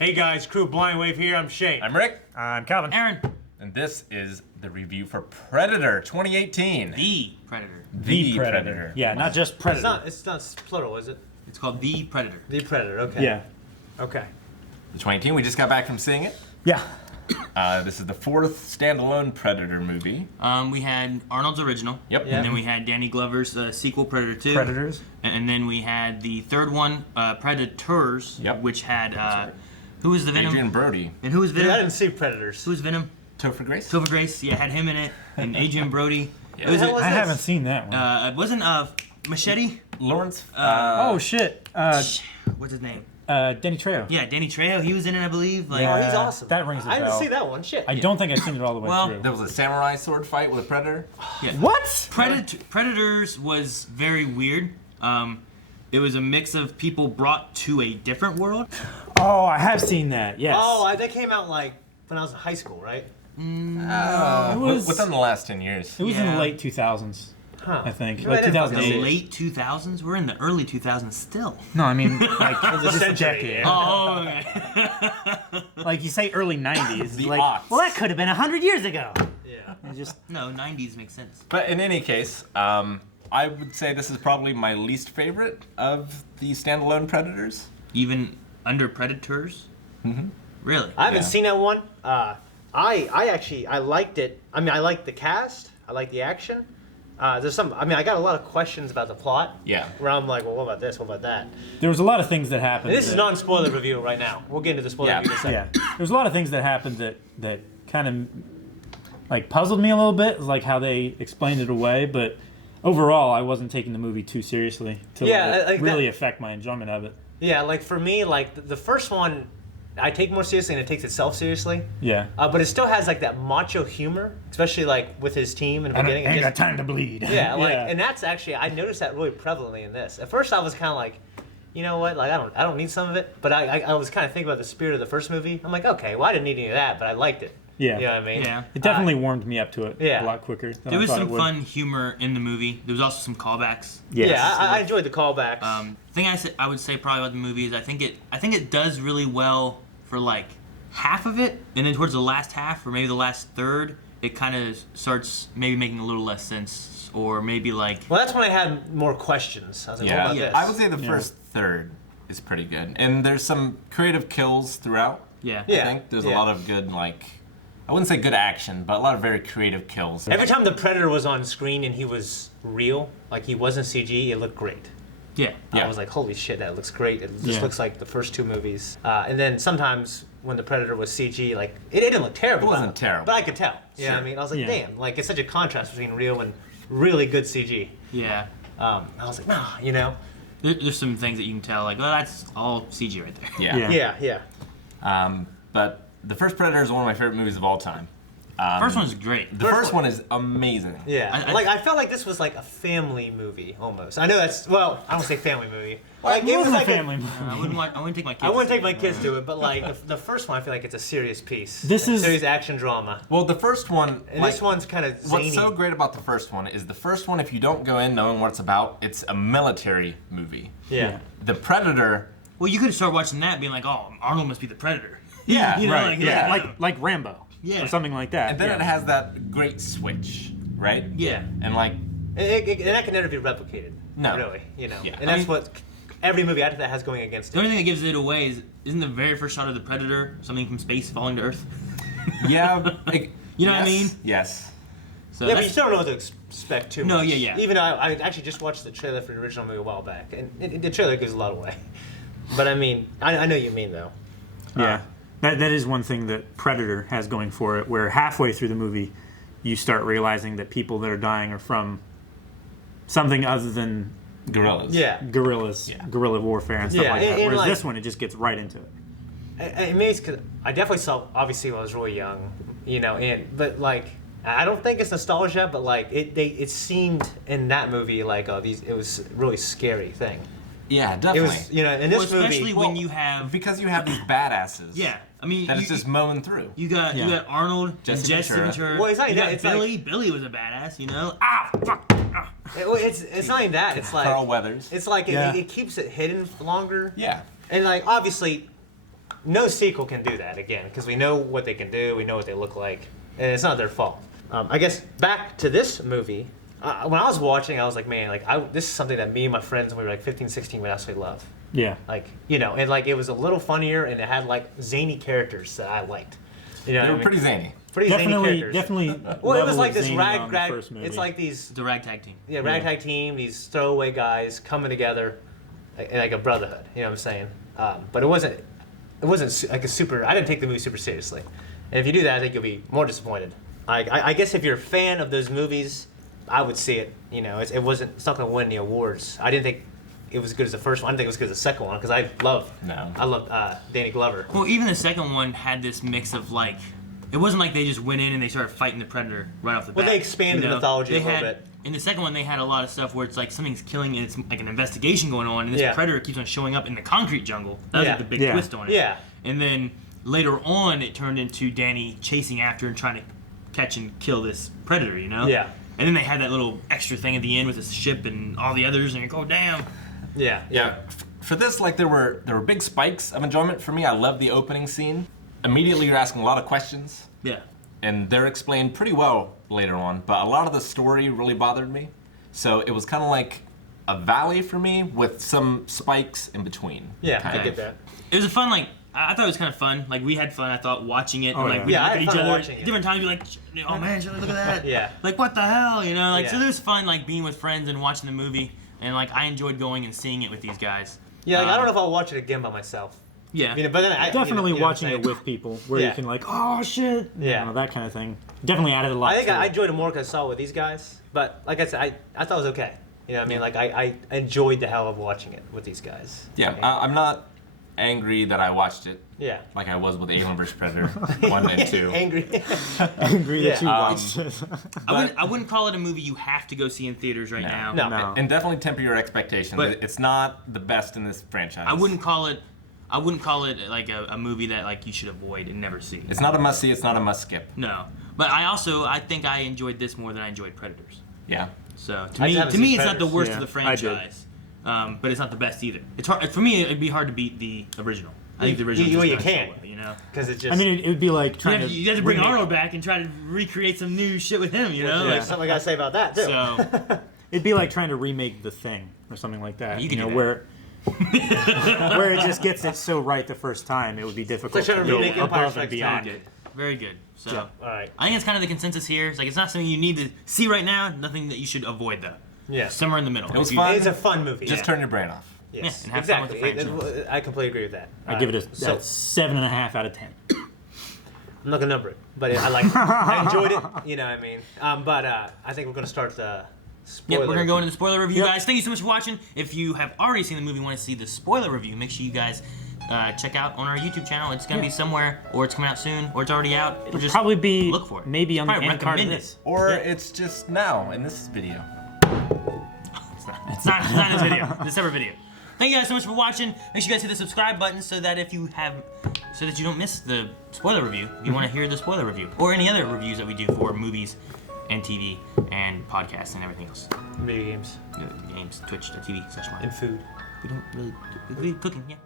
Hey guys, crew Blind Wave here. I'm Shane. I'm Rick. I'm Calvin. Aaron. And this is the review for Predator 2018. The Predator. The Predator. Yeah, not just Predator. It's not plural, is it? It's called The Predator. The Predator. Okay. Yeah. Okay. The 2018, we just got back from seeing it. Yeah. This is the fourth standalone Predator movie. We had Arnold's original. Yep. Yeah. And then we had Danny Glover's sequel, Predator 2. Predators. And then we had the third one, Predators, Yep. which had, who was the Venom? Adrian Brody. And who was Dude, Venom? I didn't see Predators. Who was Venom? Topher Grace. Topher Grace. Yeah, had him in it. And Adrian Brody. Yeah. It was, Who the hell was I this? haven't seen that one. wasn't Machete? Lawrence. Oh shit. What's his name? Danny Trejo. Yeah, Danny Trejo. He was in it, I believe. Like, Oh, he's awesome. That rings a I didn't bell. see that one. Shit. I don't think I've seen it all the way Well, through. There was a samurai sword fight with a Predator. yeah. What? Predators was very weird. It was a mix of people brought to a different world. Oh, I have seen that. Yes. that came out like when I was in high school, right? It was- Within the last 10 years. It was in the Yeah. late 2000s. Huh. I think. Maybe Like I didn't fucking The see 2008. it. late 2000s? We're in the early 2000s still. No, I mean like this century, decade. yeah. Oh, okay. Like you say early 90s. The like, aughts. well, that could have been 100 years ago. Yeah. It just No, 90s makes sense. But in any case, I would say this is probably my least favorite of the standalone Predators. Even under Predators? Mm-hmm. Really? I haven't Yeah. seen that one. I liked it. I mean, I liked the cast. I liked the action. There's some. I mean, I got a lot of questions about the plot. Yeah. Where I'm like, well, what about this? What about that? there was a lot of things that happened. And this is that- non-spoiler review right now. We'll get into the spoiler Yeah. review in a second. Yeah, there's a lot of things that happened that kind of like puzzled me a little bit, like how they explained it away. But overall, I wasn't taking the movie too seriously to Yeah, like really that- affect my enjoyment of it. Yeah, like for me, like the first one, I take more seriously and it takes itself seriously. Yeah. But it still has like that macho humor, especially like with his team in the beginning. Ain't It got just- time to bleed. Yeah, like, and that's actually I noticed that really prevalently in this. At first, I was kind of like, you know what, like I don't need some of it. But I was kind of thinking about the spirit of the first movie. I'm like, okay, well I didn't need any of that, but I liked it. Yeah. You know what I mean? Yeah. It definitely warmed me up to it yeah. a lot quicker than There I was thought some it would. fun humor in the movie. There was also some callbacks. Yes. Yeah, I enjoyed the callbacks. Thing I would say probably about the movie is I think it does really well for like half of it, and then towards the last half or maybe the last third, it kind of starts maybe making a little less sense, or maybe like Well, that's when I had more questions. I was like, what about this? I would say the first third is pretty good. And there's some creative kills throughout. yeah. Yeah. I think there's a yeah. lot of good, like, I wouldn't say good action, but a lot of very creative kills. Every time the Predator was on screen and he was real, like he wasn't CG, it looked great. Yeah. Yeah. I was like, holy shit, that looks great. It just Yeah. looks like the first two movies. And then sometimes when the Predator was CG, like, it didn't look terrible. It wasn't terrible. But I could tell. You know what I Sure. mean? I was like, Yeah. damn, like, it's such a contrast between real and really good CG. Yeah. I was like, nah, you know? There's some things that you can tell, like, well, that's all CG right there. Yeah. Yeah. Yeah, yeah. But the first Predator is one of my favorite movies of all time. First one was great. The first one is amazing. Yeah. I felt like this was like a family movie, almost. I know that's, well, I don't say family movie. Like, It was a like family movie. I wouldn't take my kids. I wouldn't to take see my it. kids to it, but like the first one, I feel like it's a serious piece. This A is- serious action drama. Well, the first one, And like, this one's kind of zany. what's so great about the first one is the first one, if you don't go in knowing what it's about, it's a military movie. Yeah. The Predator, Well, you could start watching that, being like, "Oh, Arnold must be the Predator." yeah, You know, Right. like, Yeah. yeah. Like Rambo. Yeah. Or something like that. and then yeah. it has that great switch, right? Yeah. And like, And that can never be replicated. No. Really, you know. Yeah. And I that's mean- what every movie after that has going against The it. only thing that gives it away isn't the very first shot of the Predator something from space falling to Earth? yeah, like, You know what I mean? Yes. So Yeah, but that's- you still don't know what to expect too No, much. yeah, yeah. Even though I actually just watched the trailer for the original movie a while back, and the trailer gives a lot away. But I mean, I know what you mean though. Yeah. That is one thing that Predator has going for it, where halfway through the movie, you start realizing that people that are dying are from something other than Gorillas. Yeah. guerrillas, Yeah. guerrilla warfare and stuff Yeah, like that. and Whereas like- this one, it just gets right into it. I mean, it's 'cause I definitely saw obviously when I was really young, you know, but like I don't think it's nostalgia, but like it seemed in that movie like it was a really scary thing. Yeah, It definitely. was, you know, in well, this especially movie. when you have because you have these badasses. yeah. I mean, That it's just mowing through. you got Arnold, Jesse and Jesse Ventura. Ventura. Well, it's not you that, got it's like- Billy. Billy was a badass, you know. Ah, fuck. Ah. It's not even that. It's like Carl Weathers. It's like Yeah. it keeps it hidden longer. Yeah. And like obviously, no sequel can do that again because we know what they can do, we know what they look like, and it's not their fault. I guess back to this movie. When I was watching, I was like, man, like this is something that me and my friends when we were like 15, 16 would absolutely love. Yeah. Like, you know, and like it was a little funnier and it had like zany characters that I liked. You know, They what I were mean? pretty zany. Pretty zany characters. Definitely. Well, it was level like of this zany on the first movie. it's like these The ragtag team. ragtag team, these throwaway guys coming together, like a brotherhood. You know what I'm saying? But it wasn't like a super. I didn't take the movie super seriously, and if you do that, I think you'll be more disappointed. I guess if you're a fan of those movies, I would see it. You know, it's not going to win the awards. I didn't think it was as good as the first one. I didn't think it was as good as the second one because I love Danny Glover. Well, even the second one had this mix of like, it wasn't like they just went in and they started fighting the Predator right off the bat. Well, they expanded the mythology a little bit. In the second one, they had a lot of stuff where it's like something's killing and it's like an investigation going on, and this Predator keeps on showing up in the concrete jungle. That was like the big twist on it. Yeah. And then later on, it turned into Danny chasing after and trying to catch and kill this Predator, you know? Yeah. And then they had that little extra thing at the end with the ship and all the others, and you go, damn. Yeah. For this, like there were big spikes of enjoyment for me. I love the opening scene. Immediately, you're asking a lot of questions. Yeah. And they're explained pretty well later on, but a lot of the story really bothered me. So it was kind of like a valley for me with some spikes in between. Yeah, kind I of. get that. It was a fun, like, I thought it was kind of fun. Like, we had fun, I thought, watching it. Oh, and, like, yeah. we'd Yeah, I look had at each fun other watching it. different times, be like, oh man, look at that. Yeah. Like, what the hell, you know? Like, so Yeah. it was fun, like, being with friends and watching the movie. And, like, I enjoyed going and seeing it with these guys. Yeah, like, I don't know if I'll watch it again by myself. Yeah. You know, but then Definitely you know what I'm watching it saying? with people where Yeah. you can like, oh shit, Yeah. you know, that kind of thing. Definitely added a lot. I think to I it. enjoyed it more because I saw it with these guys. But like I said, I thought it was okay. You know what I mean? Like I enjoyed the hell of watching it with these guys. Yeah, I'm not angry that I watched it Yeah. like I was with Alien vs. Predator 1 and 2. Angry. Angry that you Yeah. watched it. I wouldn't call it a movie you have to go see in theaters right now. No. No. And definitely temper your expectations. But- It's not the best in this franchise. I wouldn't call it like a movie that like you should avoid and never see. It's not a must see. It's not a must skip. No. But I think I enjoyed this more than I enjoyed Predators. Yeah. So I to just me, haven't seen it's not the Predators. worst Yeah, of the I did. franchise, but it's not the best either. It's hard for me. It'd be hard to beat the original. I think the original. You just done so can't. well, you know. Because it just. I mean, it would be like trying You have to bring remake- Arnold back and try to recreate some new shit with him. You know. There's Like, something I gotta say about that too. so It'd be like trying to remake The Thing or something like that. You can know, do where where it just gets it so right the first time, it would be difficult trying to to go remake Empire above and Strikes beyond Back. it. very good. So Yeah. All right. I think it's kind of the consensus here. It's like it's not something you need to see right now. Nothing that you should avoid though. Yeah. Somewhere in the middle. It was If you- fun. It's a fun movie. Just yeah. turn your brain off. Yes. Yeah, and have fun with exactly. the franchise. I completely agree with that. I give it a So- 7.5 out of 10. I'm not gonna number it, but I enjoyed it. You know what I mean? But I think we're gonna start the spoiler. Yep, we're gonna go into the spoiler review, Yep. guys. Thank you so much for watching. If you have already seen the movie and want to see the spoiler review, make sure you guys check out on our YouTube channel. It's gonna be somewhere, or it's coming out soon, or it's already out. Or It'll just probably be look for it. maybe on the Probably end card of recommend this. Or it's just now in this video. It's not in this video. It's a separate video. Thank you guys so much for watching. Make sure you guys hit the subscribe button so that you don't miss the spoiler review. If you want to hear the spoiler review or any other reviews that we do for movies and TV and podcasts and everything else. Video games Games, Twitch.tv/. and food. We don't really cooking, yeah.